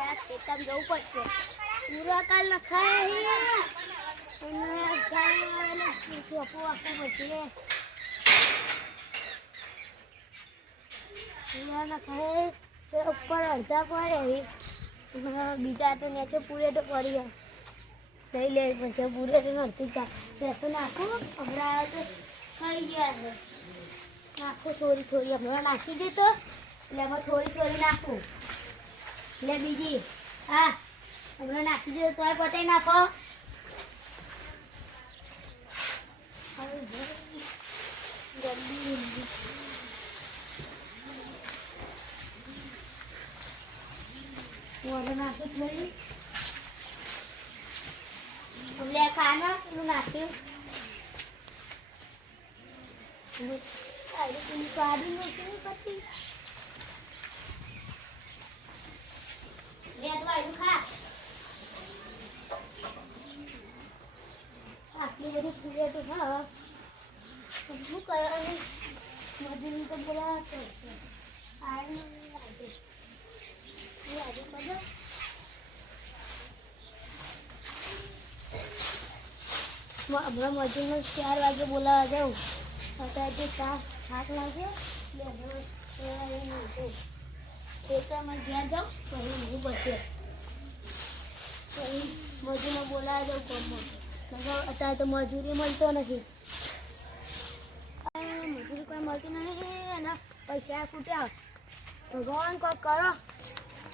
આ ખેતરમાં જવું પડશે. પૂરા કાલ નખાય અને પૂરા નખાય ઉપર અડધા પડે. બીજા તો નીચે પૂરે તો પડી લઈ લે પછી પૂરે તો નથી જાય હમણાં તો થઈ ગયા છે. થોડી થોડી, હમણાં નાખી દે એટલે એમાં થોડી થોડી નાખું. એટલે બીજી. હા. હમણાં નાખી દીધું તોય પોતે નાખો. લે ખાનો નાખ્યું કાઢી નાખ્યું પછી લે તો આયુ ખા આટલી બધી ફૂલે હા શું કરવાનું મજૂરી તો બોલા આજે હમણાં મજૂરનો ચાર વાગે બોલાવવા જાઉં અત્યારે થાક લાગે ખેતરમાં ઘેર જાઉં હું ઊંઘવું પડશે પછી મજૂરને બોલાવી દઉં કામમાં. અત્યારે તો મજૂરી મળતો નથી. મજૂરી કોઈ મળતી નહીં અને પૈસા ખૂટ્યા. ભગવાન કોક કરો.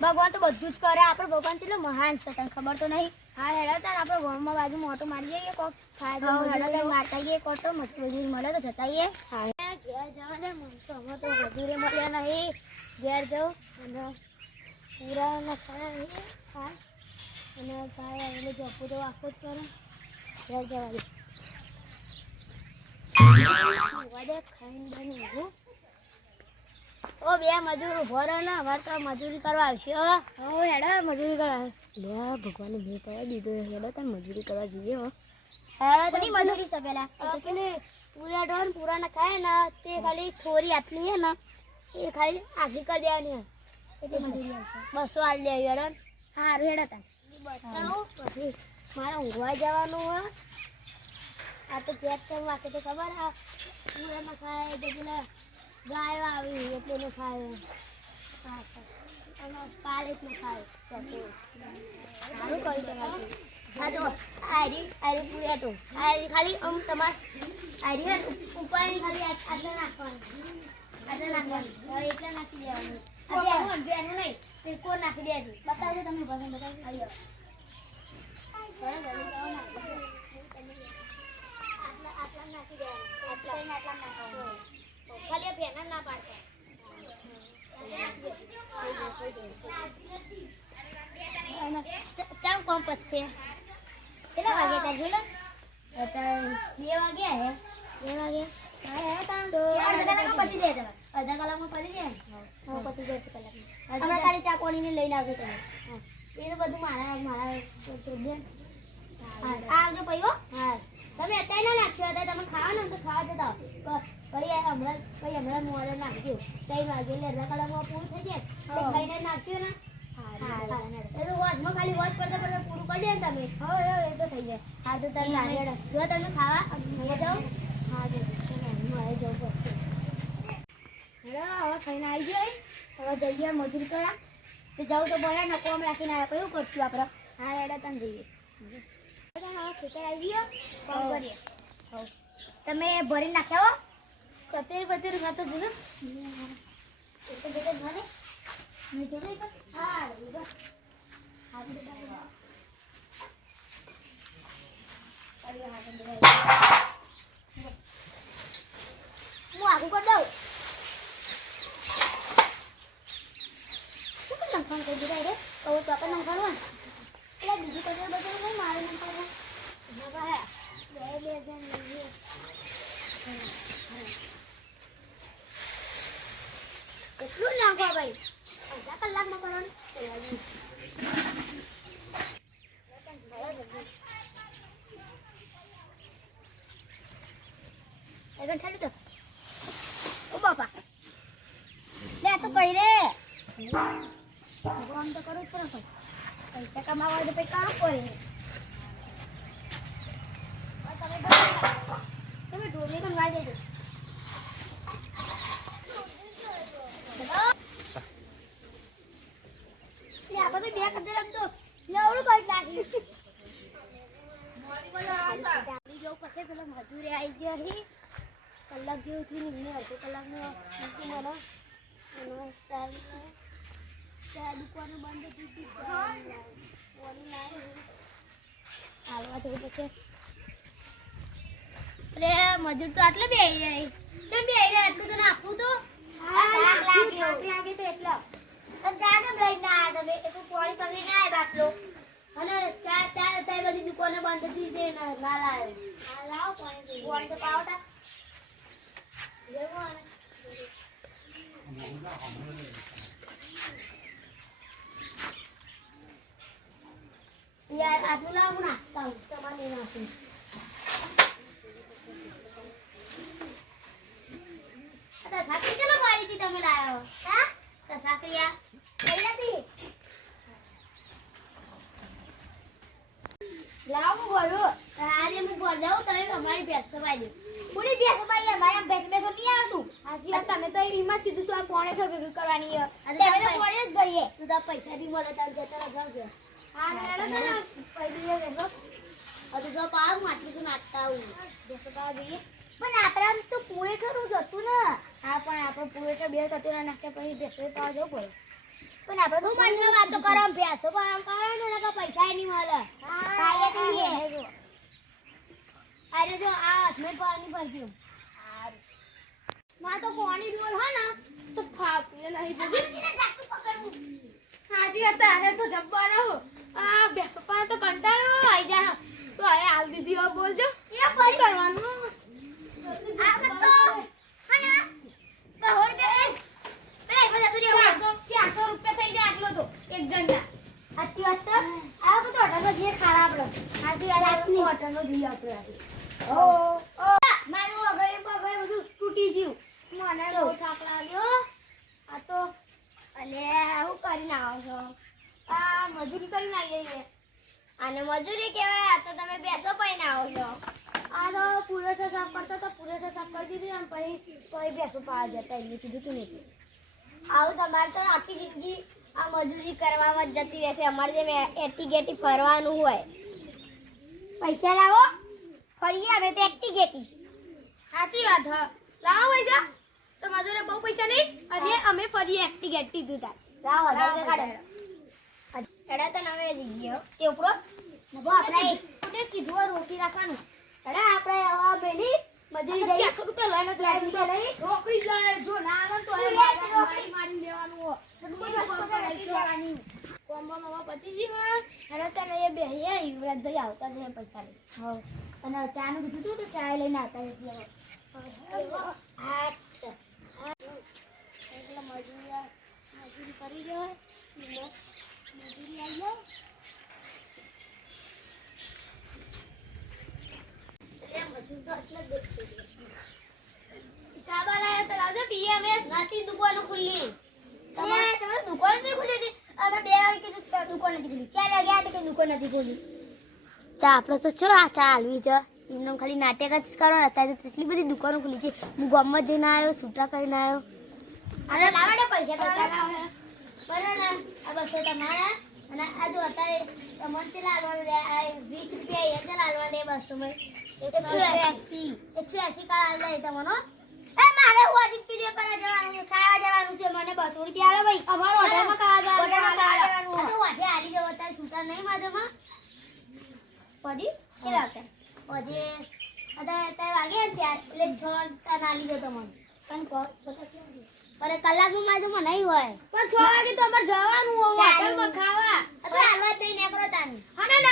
ભગવાન તો બધું જ કરે. આપણે ભગવાન કેટલો મહાન છે. તને ખબર તો નહીં. હા હેડા તાર. આપણે ઘરમાં બાજુ મોટો મારી જઈએ કોક. થાય તો હેડા તાર. મારતા જઈએ કોક તો મજૂરી મળે તો જતા જઈએ ઓ, બે મજૂર ઊભો રહો ને, અમારે તો મજૂરી કરવા આવશે, હો. હેડા, મજૂરી કરવા. લે, ભગવાને બે પૈયા દીધો હેડા, તમે મજૂરી કરવા જઈએ, હો. તો મજૂરી છે પેલા? પૂરા ડોન પૂરા ના ખાય ને તે ખાલી થોરી આટલી હે ને એ ખાલી આખી કરી દેવાની એટલે મજૂરી આવશે બસો આલ દે હેડા હારું હેડા બતાવું પછી મારે ઊંઘવા જવાનું હે. આ તો પેટ કેમ વાકે તો ખબર? આ પૂરા ના ખાય તો પેલા ગાય આવી એટલે એને ખાય અને પાલે ન ખાય. સારું કરી તમારે હા તો આરી આરી પૂરી તો આરી ખાલી આમ તમારે આરી ઉપર ખાલી આ- આટલા નાખવાનું. આટલા નાખવાનું. એટલા નાખી દેવાનું. આ બેનું બેનું નહીં તે નાખી દેજો. બતાવજો તમે ભગવાન આવી. નાખવાનું ખાલી આ ભેના ના પાડતા. ચાર કોમ પતશે કેટલા વાગે ત્યાં જોઈ લો બે વાગે આવ્યા બે વાગે અડધા કલાકમાં પતી જાય પતી જાય ને? હા. પતી જાય છે કલાકમાં. હમણાં ખાલી ચા પાણીને લઈને આવજો તમે. એ તો બધું મારા મારા હા આવજો પૈયો હા. તમે અત્યારે ના નાખ્યો હતા. તમે ખાવા ને તો ખાવા જતા પછી હમણાં પછી હમણાં મોડે નાખ્યો ત્રણ વાગે એટલે અડધા કલાકમાં પૂરું થઈ જાય. ખાઈને નાખ્યું ને? હા એ તો વોચમાં ખાલી વોચ પડતા કરતા ને તમે. હવે હવે એ તો થઈ જાય હા તો તમે આગળ જો તમે ખાવા મળે જાઓ. હા જો મળે જવું પડશે હેડો હવે ખાઈને આવી જાય હવે જઈએ મજૂરી કરવા. તો જવું તો બોલા નકો આમ રાખીને આવ્યા કયું કરશું આપણે હા હેડા તમે જઈએ. હા ખેતર આવી ગયો. કોમ કરીએ. તમે ભરી નાખ્યા હો? કતેર બતેર ખાતો જોજો તો બેટા ભરે મેં જોડે હા હા, બેટા. અરે, હા, બેટા. હું આગળ કરી દઉં શું કેમ નંખાણ કરી દીધા રે કહું તો આપણે નંખાણું એટલે બીજું કચરો બચરો નહીં મારે નંખાણું ના ભાઈ બે બે જણ લઈએ કેટલું નાખવા ભાઈ અડધા કલાકમાં કરવાનું એકન ઠાડી તો ઓ બાપા. લે તો કઈ રે? ભગવાન તો કરવું જ પણ. પૈસા કમાવા તો કંઈ કરવું પડે હવે તમે તો તમે ઢોલી પણ વાળી દેજો લે, આપણે તો બે કદર આમ તો લેવડું કરી નાખ્યું. ગાડી જવું પછી પેલા મજૂરી આવી ગયા છે કલાક જેવું થયું ને અડધો કલાકનો મૂકી મને એનો ચાર ચાર દુકાનો બંધ હતી હતી. ઓલી લાવી. થયું પછી અરે મજૂર તો આટલું બે આવી જાય. કેમ બે આવી જાય? આટલું તો નાખવું તો. લાગે. તો એટલા. અને ચાર ચાર અત્યારે બધી દુકાનો બંધ હતી તે ના ના લાવે. લાવો પાણી તો પાવતા. યાર, આટલું લાવું નાખતા હું તમારે નાખું સાકરી કેટલો પાડી હતી તમે લાવ્યો હા? તો સાકરિયા પહેલાથી લાવો ભરો આજે હું બોલ જાઉં તમે અમારી ભેટ સવાઈ દો પૂરી બેસ ભાઈ મારા બેસ ભેંસ નહીં આવતું. હાજી તમે તો એ હિંમત કીધું તું આ કોણે છો ભેગું કરવાની તમે તો કોણે જ ભરીએ તું તો પૈસા નહીં મળે તાર જતા ઘર હા મેડમ તો પૈસા ભેગો અરે જો પાવ હું તું તો નાખતા આવું. બેસો પાવ જઈએ. પણ આપણે તો પૂરેઠું જતું ને. હા પણ આપણે પૂરેઠું બે કતરા નાખે પછી ભેંસો પાવ જવું પડે. પણ આપણે તો મનનો વાતો કરો ભેંસો પાવ કરો ને પૈસા નહીં મળે. હા તો અરે જો આ હાથમાં પાણી ભરજો માં તો કોણી ડોલ હા ને? તો ફાપે નહીં બધી હાજી હતા અરે તો જબ્બાનો આ બેસો તો કંટાળો આઈ જા. તો અરે હાલ દીધી હવે બોલજો એ પડી કરવાનું આ તો. હના બહોર બે. પેલા બધા તું ચારસો ચારસો રૂપિયા થઈ જાય આટલો તો એક જણના. સાચી વાત છે. આ બધો હોટલનો જે ખાવા આપણો. સાચી. વાત હોટલનો જોઈએ આપણે મારું અગર બગર બધું તૂટી ગયું મને બહુ થાક લાગ્યો આ તો અલે હું કરીને આવો છો આ મજૂરી કરીને આવીએ આને મજૂરી કહેવાય આ તો તમે બેસો પૈને આવો છો. આ તો પુરેઠો સાફ કરતો તો પુરેઠો સાફ કરી દીધી અને પછી પછી બેસો પાવા જતા એમને કીધું તું નહીં. આવું તમારે તો આખી જિંદગી આ મજૂરી કરવામાં જ જતી રહેશે. અમારે જેમ એટી ગેટી ફરવાનું હોય. પૈસા લાવો. ફરીએ અમે તો એકટી ગેતી સાચી વાત હ. લાવો પૈસા. તો મજૂરે બહુ પૈસા નહીં. અને અમે ફરી એકટી ગેટી દીધા લાવો લાવો એડા તો નવે જઈએ તે ઉપરો. નબો આપણે કોને કીધું રોકી રાખવાનું. એડા આપણે આવા બેલી મજૂરી જઈએ. 400 રૂપિયા લઈને 400 રૂપિયા લઈ રોકડી જાય. જો ના આવે તો રોકડી મારી લેવાનું હો કોમ્બો માં પતી હોય અને તને એ બે હે યુવરાજભાઈ આવતા જ પૈસા લઈ હા અને ચા નું કીધું તું તો ચા લઈને આવતા રહેશે એટલે મજૂરી મજૂરી કરી દેવાય મજૂરી આવી જાય ચા બનાવ્યા તો લાવજો પીએ અમે. નથી દુકાનો ખુલ્લી. તમારે તમે દુકાન નથી ખુલ્લી અમે બે વાર કીધું કે દુકાન નથી ખુલી. ચાર વાગે હતા કે દુકાન નથી ખુલી. ચા આપણે તો છો આ ચા હાલવી છે. એમને ખાલી નાટક જ કરો અત્યારે તો કેટલી બધી દુકાનો ખુલી છે. હું ગામમાં જઈને આવ્યો છૂટા કરીને આવ્યો. અને લાવડે પૈસા બરાબર આ બસો તમારા. અને આ જો અત્યારે તમને તે લાલવાનું રે આ વીસ રૂપિયા એ છે લાલવાનું એ બસો માં. એકસો એસી. એકસો એસી કા હાલ તમને એ મારે હોજી પીડીઓ કરવા જવાનું છે ખાવા જવાનું છે. મને બસો રૂપિયા આલો ભાઈ. અમારો હોટલમાં ખાવા જવાનું આ તો વાઠે હારી જવો અત્યારે છૂટા નહીં માધવમાં પદી કેટલા વાગ્યા પછી અત્યારે અત્યારે વાગ્યા ને ચાર એટલે છ વાગતા નાલી જતો મને. પણ કહો અરે કલાકનું માજુમાં નહીં હોય. પણ છ વાગે તો અમારે જવાનું હોય હોટલમાં ખાવા. તો હાલવા જ નહીં નીકળો તાની. હા ના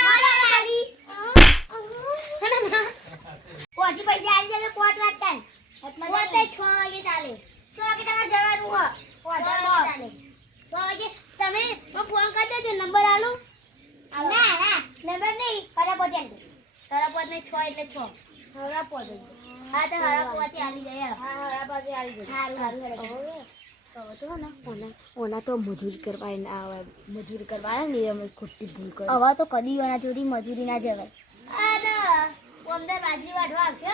હા તો હરા મજૂરી આવે મજૂરી કરવા ને અમે ભૂલ કરી. હવે તો કદી ઓના જોડી મજૂરી ના જવાય. અંદર બાજરી આવશે.